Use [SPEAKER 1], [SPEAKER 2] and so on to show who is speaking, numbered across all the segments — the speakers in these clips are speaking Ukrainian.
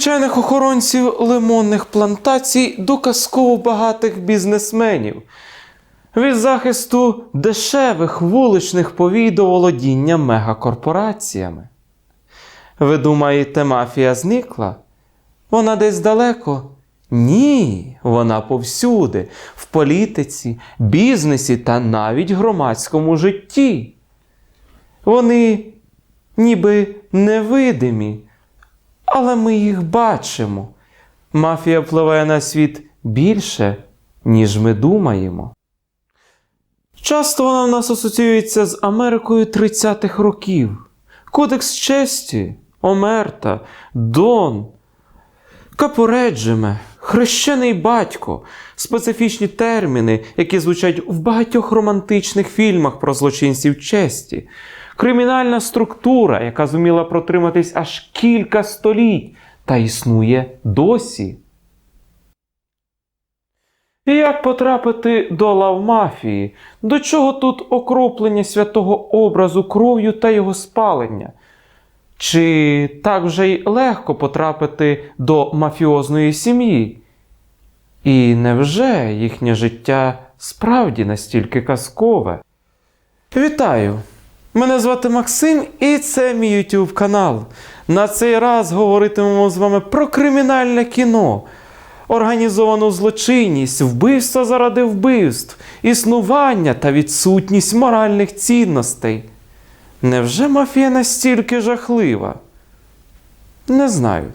[SPEAKER 1] звичайних охоронців лимонних плантацій до казково багатих бізнесменів, від захисту дешевих вуличних повій до володіння мегакорпораціями. Ви думаєте, мафія зникла? Вона десь далеко? Ні, вона повсюди, в політиці, бізнесі та навіть громадському житті. Вони ніби невидимі, але ми їх бачимо. Мафія впливає на світ більше, ніж ми думаємо. Часто вона в нас асоціюється з Америкою 30-х років. Кодекс честі, Омерта, Дон, Капореджиме, хрещений батько, специфічні терміни, які звучать в багатьох романтичних фільмах про злочинців честі, кримінальна структура, яка зуміла протриматись аж кілька століть та існує досі. І як потрапити до лав мафії? До чого тут окроплення святого образу кров'ю та його спалення? Чи так вже й легко потрапити до мафіозної сім'ї? І невже їхнє життя справді настільки казкове? Вітаю! Мене звати Максим, і це мій YouTube канал. На цей раз говоритимемо з вами про кримінальне кіно, організовану злочинність, вбивства заради вбивств, існування та відсутність моральних цінностей. Невже мафія настільки жахлива? Не знаю.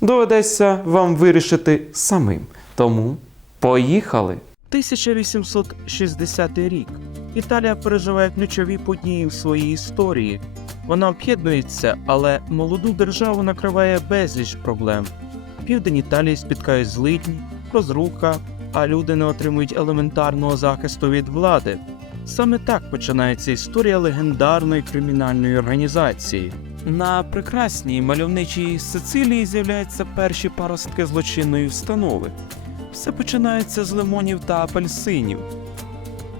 [SPEAKER 1] Доведеться вам вирішити самим. Тому поїхали.
[SPEAKER 2] 1860 рік. Італія переживає ключові події в своїй історії. Вона об'єднується, але молоду державу накриває безліч проблем. Південь Італії спіткають злидні, розруха, а люди не отримують елементарного захисту від влади. Саме так починається історія легендарної кримінальної організації. На прекрасній мальовничій Сицилії з'являються перші паростки злочинної установи. Все починається з лимонів та апельсинів.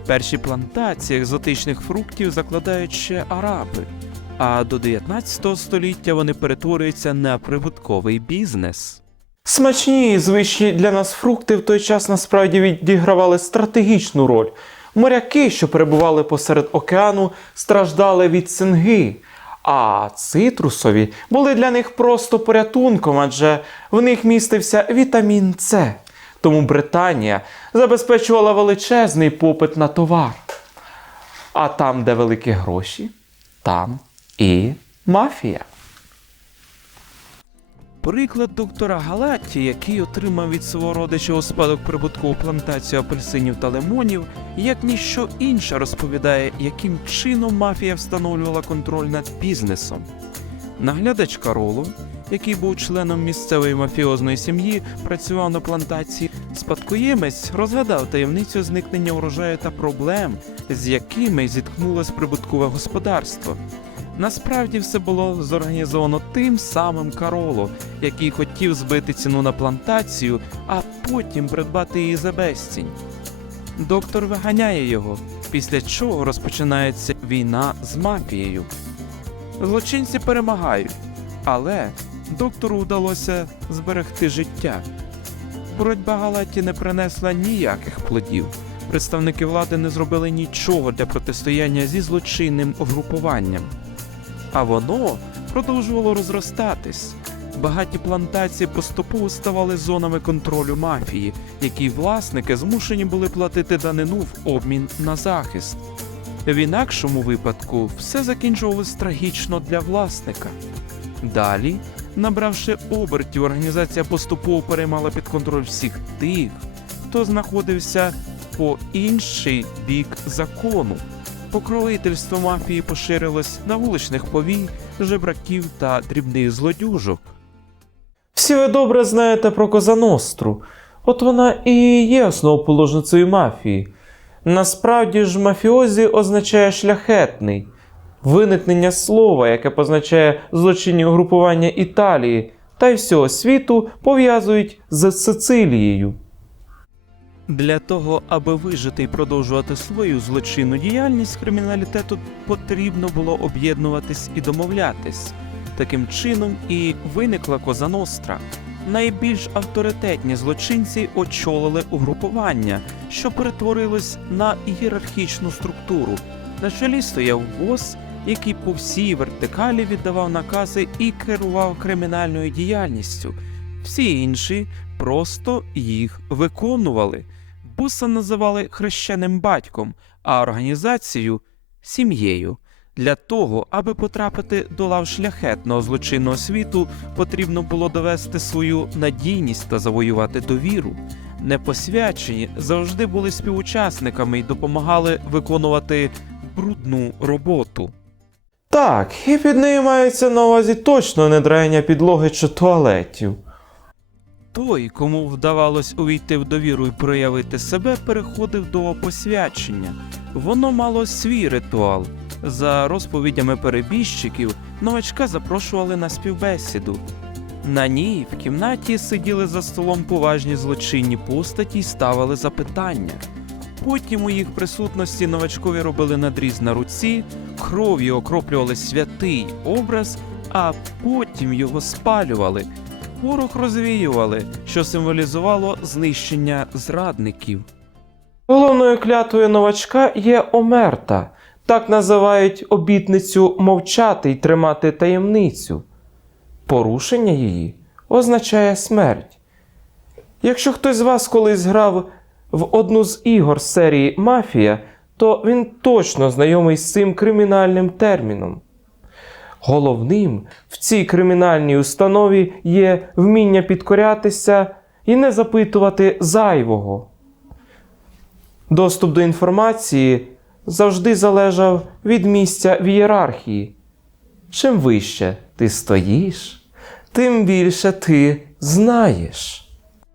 [SPEAKER 2] Перші плантації екзотичних фруктів закладають ще араби, а до 19 століття вони перетворюються на прибутковий бізнес.
[SPEAKER 1] Смачні і звичні для нас фрукти в той час насправді відігравали стратегічну роль. Моряки, що перебували посеред океану, страждали від цинги, а цитрусові були для них просто порятунком, адже в них містився вітамін С. Тому Британія забезпечувала величезний попит на товар. А там, де великі гроші, там і мафія.
[SPEAKER 2] Приклад доктора Галатті, який отримав від свого родича у спадок прибуткову плантацію апельсинів та лимонів, як ніщо інше розповідає, яким чином мафія встановлювала контроль над бізнесом. Наглядач Кароло, який був членом місцевої мафіозної сім'ї, працював на плантації. Спадкоємець розгадав таємницю зникнення урожаю та проблем, з якими зіткнулось прибуткове господарство. Насправді все було зорганізовано тим самим Кароло, який хотів збити ціну на плантацію, а потім придбати її за безцінь. Доктор виганяє його, після чого розпочинається війна з мафією. Злочинці перемагають, але доктору вдалося зберегти життя. Боротьба Галаті не принесла ніяких плодів. Представники влади не зробили нічого для протистояння зі злочинним угрупуванням. А воно продовжувало розростатись. Багаті плантації поступово ставали зонами контролю мафії, які власники змушені були платити данину в обмін на захист. В інакшому випадку все закінчувалось трагічно для власника. Далі, набравши обертів, організація поступово переймала під контроль всіх тих, хто знаходився по інший бік закону. Покровительство мафії поширилось на вуличних повій, жебраків та дрібних злодюжок.
[SPEAKER 1] Всі ви добре знаєте про Козаностру. От вона і є основоположницею мафії. Насправді ж мафіозі означає шляхетний, виникнення слова, яке позначає злочинні угрупування Італії та й всього світу пов'язують з Сицилією.
[SPEAKER 2] Для того, аби вижити і продовжувати свою злочинну діяльність криміналітету, потрібно було об'єднуватись і домовлятись. таким чином і виникла Коза Ностра. Найбільш авторитетні злочинці очолили угрупування, що перетворилось на ієрархічну структуру. На чолі стояв бос, який по всій вертикалі віддавав накази і керував кримінальною діяльністю. Всі інші просто їх виконували. Боса називали хрещеним батьком, а організацію сім'єю. Для того, аби потрапити до лав шляхетного злочинного світу, потрібно було довести свою надійність та завоювати довіру. Непосвячені завжди були співучасниками і допомагали виконувати брудну роботу.
[SPEAKER 1] Так, і під нею мається на увазі точно не драяння підлоги чи туалетів.
[SPEAKER 2] Той, кому вдавалось увійти в довіру і проявити себе, переходив до посвячення. Воно мало свій ритуал. За розповідями перебіжчиків, новачка запрошували на співбесіду. На ній в кімнаті сиділи за столом поважні злочинні постаті й ставили запитання. Потім у їх присутності новачкові робили надріз на руці, кров'ю окроплювали святий образ, а потім його спалювали. Порох розвіювали, що символізувало знищення зрадників.
[SPEAKER 1] Головною клятвою новачка є омерта. Так називають обітницю мовчати й тримати таємницю. Порушення її означає смерть. Якщо хтось з вас колись грав в одну з ігор серії Мафія, то він точно знайомий з цим кримінальним терміном. Головним в цій кримінальній установі є вміння підкорятися і не запитувати зайвого. Доступ до інформації завжди залежав від місця в ієрархії. Чим вище ти стоїш, тим більше ти знаєш.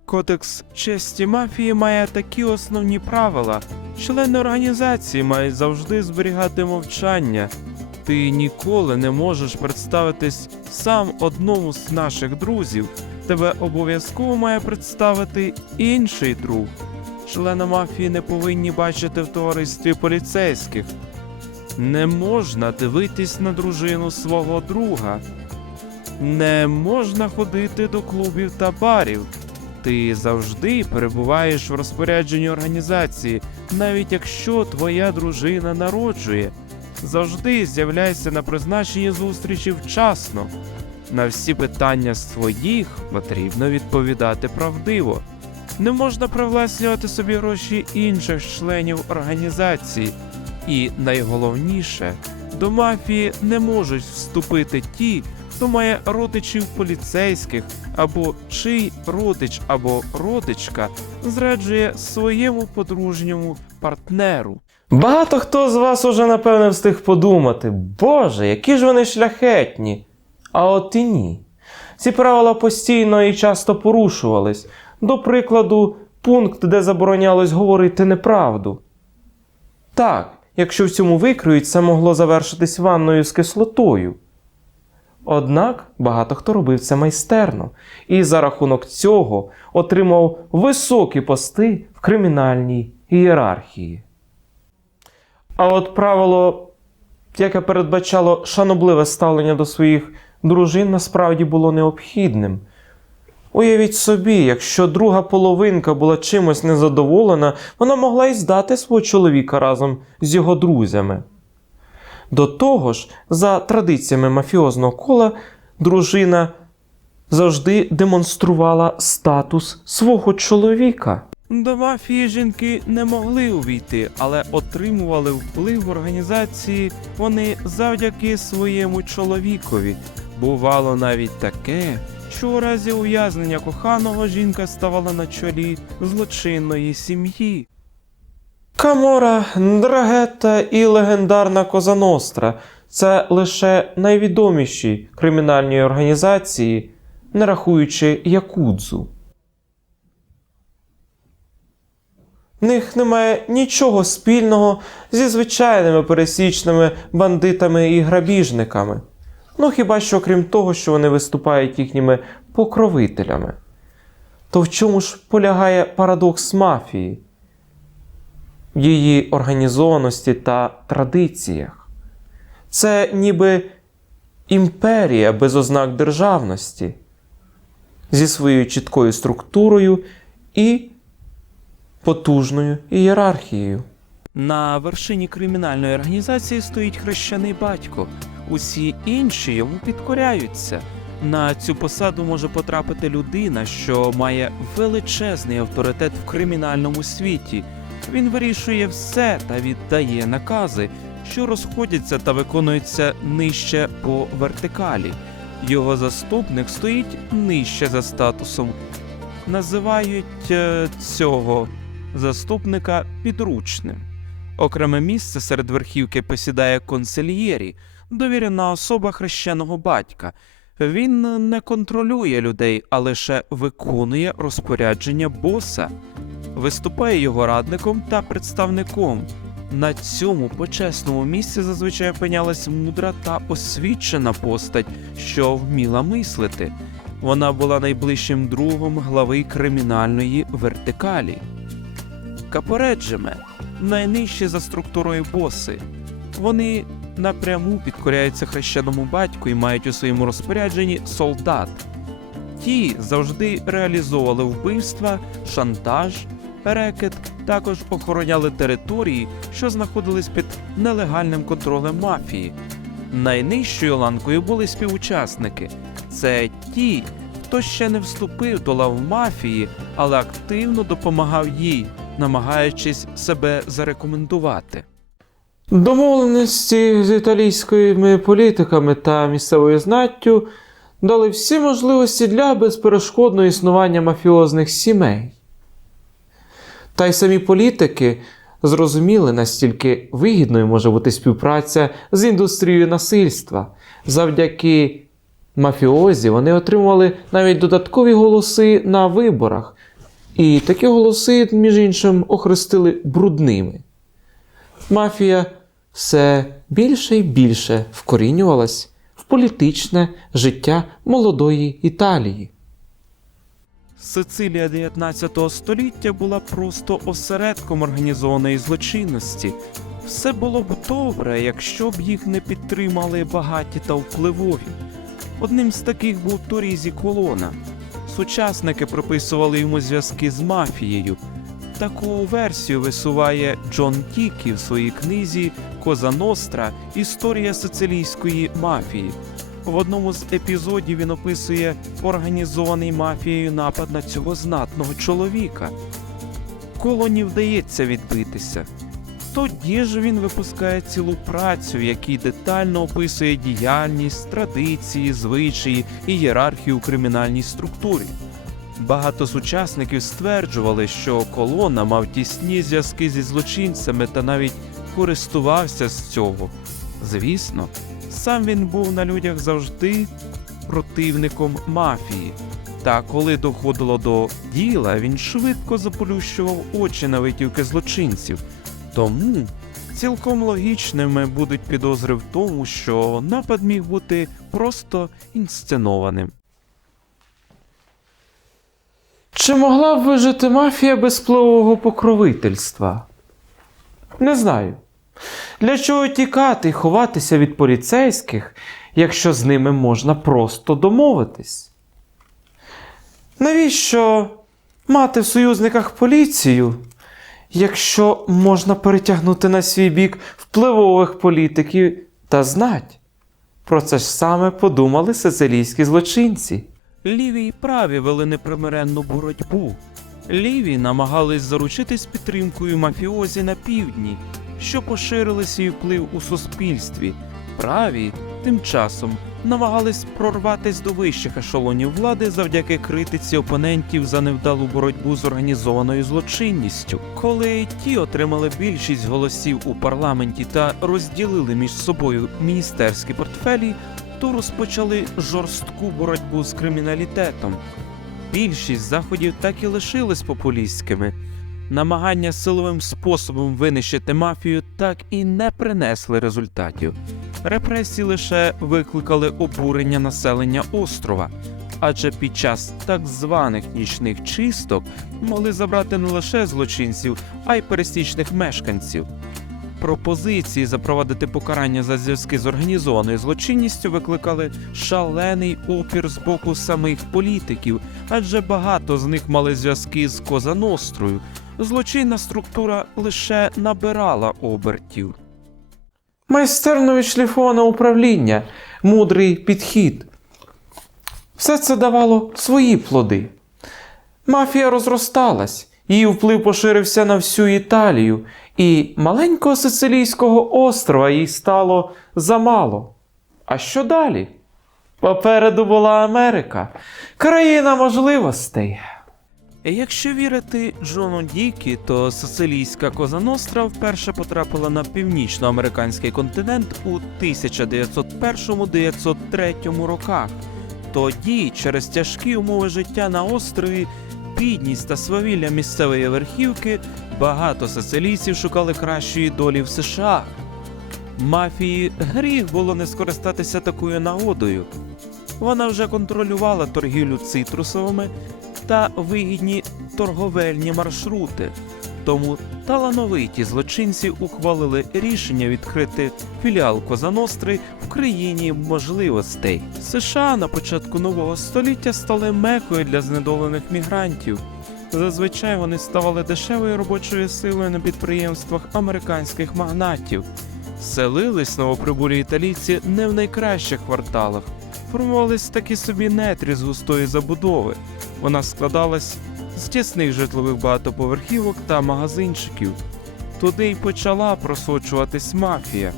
[SPEAKER 1] Кодекс честі мафії має такі основні правила. Члени організації мають завжди зберігати мовчання. Ти ніколи не можеш представитись сам одному з наших друзів. Тебе обов'язково має представити інший друг. Члени мафії не повинні бачити в товаристві поліцейських. Не можна дивитись на дружину свого друга. Не можна ходити до клубів та барів. Ти завжди перебуваєш в розпорядженні організації, навіть якщо твоя дружина народжує. Завжди з'являйся на призначенні зустрічі вчасно. На всі питання своїх потрібно відповідати правдиво. Не можна привласнювати собі гроші інших членів організації. І найголовніше, до мафії не можуть вступити ті, хто має родичів поліцейських, або чий родич або родичка зраджує своєму подружньому партнеру. Багато хто з вас уже напевне встиг подумати: Боже, які ж вони шляхетні! А от і ні. Ці правила постійно і часто порушувались. До прикладу, пункт, де заборонялось говорити неправду. Так, якщо в цьому викриють, це могло завершитись ванною з кислотою. Однак багато хто робив це майстерно і за рахунок цього отримав високі пости в кримінальній ієрархії. А от правило, яке передбачало шанобливе ставлення до своїх дружин, насправді було необхідним. Уявіть собі, якщо друга половинка була чимось незадоволена, вона могла й здати свого чоловіка разом з його друзями. До того ж, за традиціями мафіозного кола, дружина завжди демонструвала статус свого чоловіка.
[SPEAKER 2] До мафії жінки не могли увійти, але отримували вплив в організації вони завдяки своєму чоловікові. Бувало навіть таке, що у разі ув'язнення коханого жінка ставала на чолі злочинної сім'ї.
[SPEAKER 1] Камора, Драгетта і легендарна Коза Ностра це лише найвідоміші кримінальні організації, не рахуючи Якудзу. В них немає нічого спільного зі звичайними пересічними бандитами і грабіжниками. Ну хіба що крім того, що вони виступають їхніми покровителями. То в чому ж полягає парадокс мафії? Її організованості та традиціях. Це ніби імперія без ознак державності, зі своєю чіткою структурою і потужною ієрархією.
[SPEAKER 2] На вершині кримінальної організації стоїть хрещений батько. Усі інші йому підкоряються. На цю посаду може потрапити людина, що має величезний авторитет в кримінальному світі. Він вирішує все та віддає накази, що розходяться та виконуються нижче по вертикалі. Його заступник стоїть нижче за статусом. Називають е, цього заступника підручним. Окреме місце серед верхівки посідає консильєрі, довірена особа хрещеного батька. Він не контролює людей, а лише виконує розпорядження боса, виступає його радником та представником. На цьому почесному місці зазвичай опинялась мудра та освічена постать, що вміла мислити. Вона була найближчим другом глави кримінальної вертикалі. Капореджеме найнижчі за структурою боси. Вони напряму підкоряються хрещеному батьку і мають у своєму розпорядженні солдат. Ті завжди реалізовували вбивства, шантаж, рекет, також охороняли території, що знаходились під нелегальним контролем мафії. Найнижчою ланкою були співучасники. Це ті, хто ще не вступив до лав мафії, але активно допомагав їй, намагаючись себе зарекомендувати.
[SPEAKER 1] Домовленості з італійськими політиками та місцевою знаттю дали всі можливості для безперешкодного існування мафіозних сімей. Та й самі політики зрозуміли, настільки вигідною може бути співпраця з індустрією насильства. Завдяки мафіозі вони отримували навіть додаткові голоси на виборах. І такі голоси, між іншим, охрестили брудними мафія все більше і більше вкорінювалась в політичне життя молодої Італії.
[SPEAKER 2] Сицилія 19 століття була просто осередком організованої злочинності. Все було б добре, якщо б їх не підтримали багаті та впливові. Одним з таких був Торізі Колона. Сучасники приписували йому зв'язки з мафією. Таку версію висуває Джон Тікі в своїй книзі Коза Ностра Історія сицилійської мафії. В одному з епізодів він описує організований мафією напад на цього знатного чоловіка. Колоні вдається відбитися. Тоді ж він випускає цілу працю, в якій детально описує діяльність, традиції, звичаї і ієрархію у кримінальній структурі. Багато сучасників стверджували, що колона мав тісні зв'язки зі злочинцями та навіть користувався з цього. Звісно, сам він був на людях завжди противником мафії. Та коли доходило до діла, він швидко заполющував очі на витівки злочинців. Тому цілком логічними будуть підозри в тому, що напад міг бути просто інсценованим.
[SPEAKER 1] Чи могла б вижити мафія без впливового покровительства? Не знаю. Для чого тікати і ховатися від поліцейських, якщо з ними можна просто домовитись? Навіщо мати в союзниках поліцію, якщо можна перетягнути на свій бік впливових політиків та знать? Про це ж саме подумали сицилійські злочинці.
[SPEAKER 2] Ліві й праві вели непримиренну боротьбу. Ліві намагались заручитись підтримкою мафіозі на півдні, що поширили свій вплив у суспільстві. Праві тим часом намагались прорватись до вищих ешелонів влади завдяки критиці опонентів за невдалу боротьбу з організованою злочинністю. Коли ті отримали більшість голосів у парламенті та розділили між собою міністерські портфелі, то розпочали жорстку боротьбу з криміналітетом. Більшість заходів так і лишились популістськими. Намагання силовим способом винищити мафію так і не принесли результатів. Репресії лише викликали обурення населення острова, адже під час так званих нічних чисток могли забрати не лише злочинців, а й пересічних мешканців. пропозиції запровадити покарання за зв'язки з організованою злочинністю викликали шалений опір з боку самих політиків, адже багато з них мали зв'язки з Коза Нострою. Злочинна структура лише набирала обертів.
[SPEAKER 1] Майстерно відшліфоване управління, мудрий підхід. Все це давало свої плоди. Мафія розросталась, її вплив поширився на всю Італію, і маленького сицилійського острова їй стало замало. А що далі? Попереду була Америка, країна можливостей.
[SPEAKER 2] Якщо вірити Джону Дікі, то сицилійська Коза Ностра вперше потрапила на північноамериканський континент у 1901-1903 роках. Тоді, через тяжкі умови життя на острові, бідність та свавілля місцевої верхівки, багато сицилійців шукали кращої долі в США. Мафії гріх було не скористатися такою нагодою. Вона вже контролювала торгівлю цитрусовими та вигідні торговельні маршрути. Тому талановиті злочинці ухвалили рішення відкрити філіал Козаностри в країні можливостей. США на початку нового століття стали мекою для знедолених мігрантів. Зазвичай вони ставали дешевою робочою силою на підприємствах американських магнатів. Селились новоприбулі італійці не в найкращих кварталах. Формувались такі собі нетрі з густої забудови. Вона складалась з тісних житлових багатоповерхівок та магазинчиків. Туди й почала просочуватись мафія.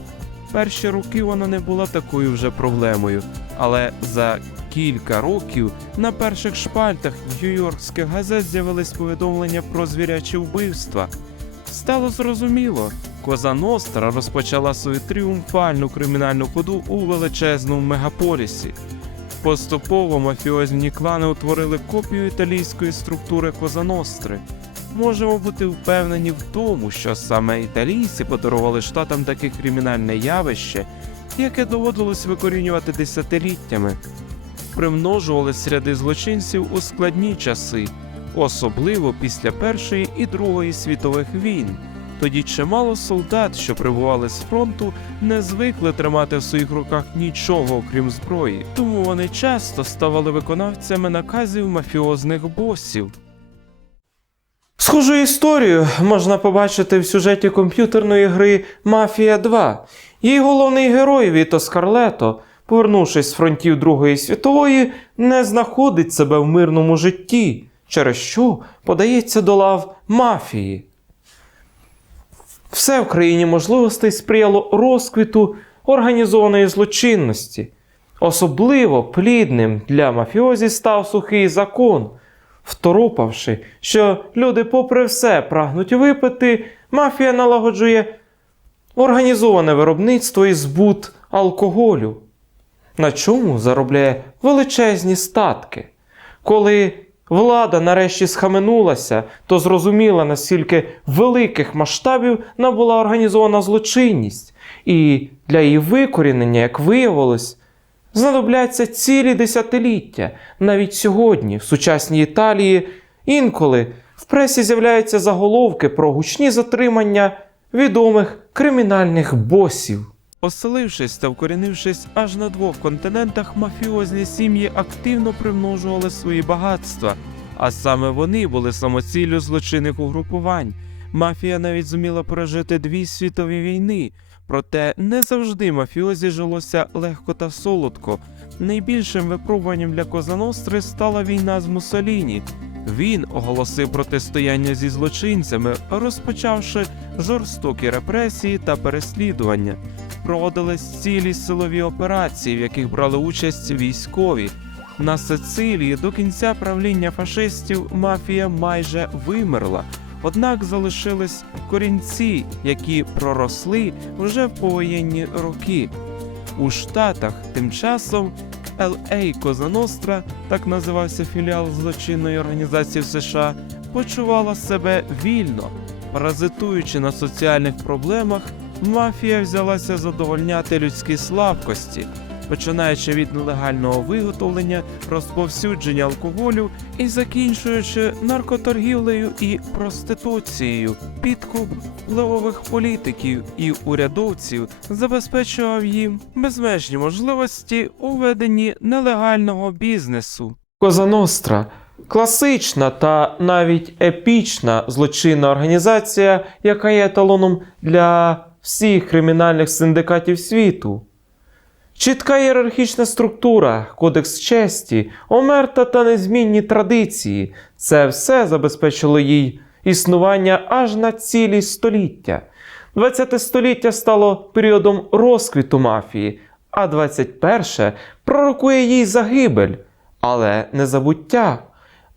[SPEAKER 2] Перші роки вона не була такою вже проблемою, але за кілька років на перших шпальтах нью-йоркських газет з'явились повідомлення про звірячі вбивства. Стало зрозуміло, Коза Ностра розпочала свою тріумфальну кримінальну ходу у величезному мегаполісі. Поступово мафіозні клани утворили копію італійської структури Коза Ностри. Можемо бути впевнені в тому, що саме італійці подарували штатам таке кримінальне явище, яке доводилось викорінювати десятиліттями. Примножувались ряди злочинців у складні часи, особливо після Першої і Другої світових війн. Тоді чимало солдат, що прибували з фронту, не звикли тримати в своїх руках нічого окрім зброї, тому вони часто ставали виконавцями наказів мафіозних босів.
[SPEAKER 1] Схожу історію можна побачити в сюжеті комп'ютерної гри Мафія 2. Її головний герой Віто Скарлето, повернувшись з фронтів Другої світової, не знаходить себе в мирному житті, через що подається до лав мафії. Все в країні можливостей сприяло розквіту організованої злочинності. Особливо плідним для мафіозі став сухий закон. Второпавши, що люди, попри все, прагнуть випити, мафія налагоджує організоване виробництво і збут алкоголю, на чому заробляє величезні статки. Коли влада нарешті схаменулася, то зрозуміла, наскільки великих масштабів набула організована злочинність, і для її викорінення, як виявилось, знадобляться цілі десятиліття. Навіть сьогодні, в сучасній Італії, інколи в пресі з'являються заголовки про гучні затримання відомих кримінальних босів.
[SPEAKER 2] Оселившись та вкорінившись аж на двох континентах, мафіозні сім'ї активно примножували свої багатства, а саме вони були самоціллю злочинних угрупувань. Мафія навіть зуміла пережити дві світові війни, проте не завжди мафіозі жилося легко та солодко. Найбільшим випробуванням для Козаностри стала війна з Муссоліні. Він оголосив протистояння зі злочинцями, розпочавши жорстокі репресії та переслідування проводились цілі силові операції, в яких брали участь військові. На Сицилії до кінця правління фашистів мафія майже вимерла, однак залишились корінці, які проросли вже в повоєнні роки. У Штатах тим часом LA Коза Ностра, так називався філіал злочинної організації в США, почувала себе вільно, паразитуючи на соціальних проблемах мафія взялася задовольняти людські слабкості. Починаючи від нелегального виготовлення, розповсюдження алкоголю і закінчуючи наркоторгівлею і проституцією, підкуп впливових політиків і урядовців забезпечував їм безмежні можливості у веденні нелегального бізнесу.
[SPEAKER 1] Коза Ностра класична та навіть епічна злочинна організація, яка є еталоном для всіх кримінальних синдикатів світу. Чітка ієрархічна структура, кодекс честі, омерта та незмінні традиції це все забезпечило їй існування аж на цілі століття. 20 століття стало періодом розквіту мафії, а 21 пророкує їй загибель, але не забуття.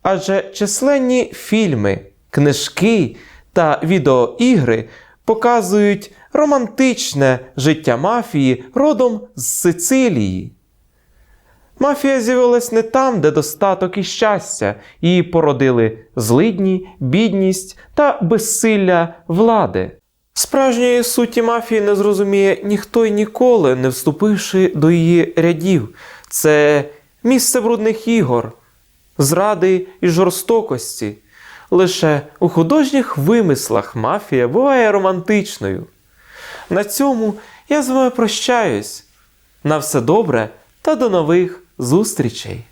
[SPEAKER 1] Адже численні фільми, книжки та відеоігри показують романтичне життя мафії родом з Сицилії. Мафія з'явилась не там, де достаток і щастя, її породили злидні, бідність та безсилля влади. Справжньої суті мафії не зрозуміє ніхто й ніколи, не вступивши до її рядів. Це місце брудних ігор, зради і жорстокості. Лише у художніх вимислах мафія буває романтичною. На цьому я з вами прощаюсь. На все добре та до нових зустрічей!